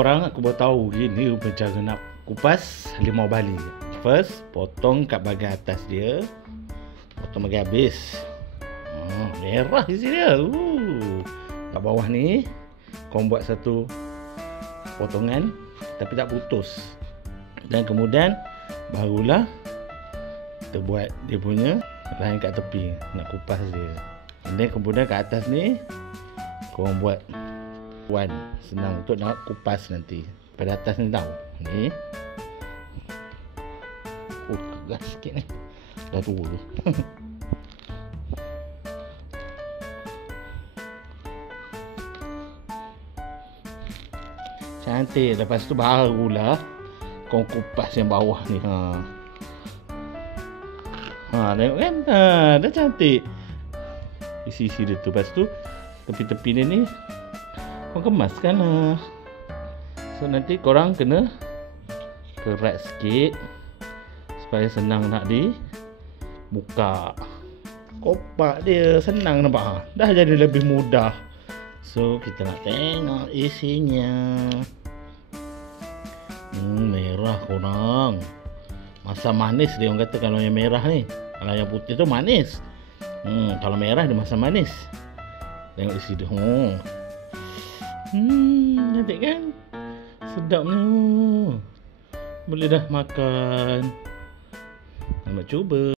Orang aku baru tahu gini cara nak kupas limau bali. First, potong kat bahagian atas dia. Potong bahagian habis. Merah isi dia. Kat bawah ni kau buat satu potongan tapi tak putus. Dan kemudian barulah kita buat dia punya lain kat tepi nak kupas dia. Dan kemudian kat atas ni kau buat senang untuk nak kupas nanti pada atas ni tau. Ni keras sikit ni, dah tua tu. Cantik. Lepas tu barulah kau kupas yang bawah ni. Tengok kan, dah cantik isi-isi dia tu. Lepas tu tepi-tepi dia ni kau kemaskan lah. So nanti korang kena kerat sikit supaya senang nak dibuka. Kopak dia senang nampak. Dah jadi lebih mudah. So kita nak tengok isinya. Merah korang. Masam manis dia orang kata kalau yang merah ni. Kalau yang putih tu manis. Kalau merah dia masam manis. Tengok isi dia. Cantik kan? Sedapnya. Boleh dah makan. Selamat cuba.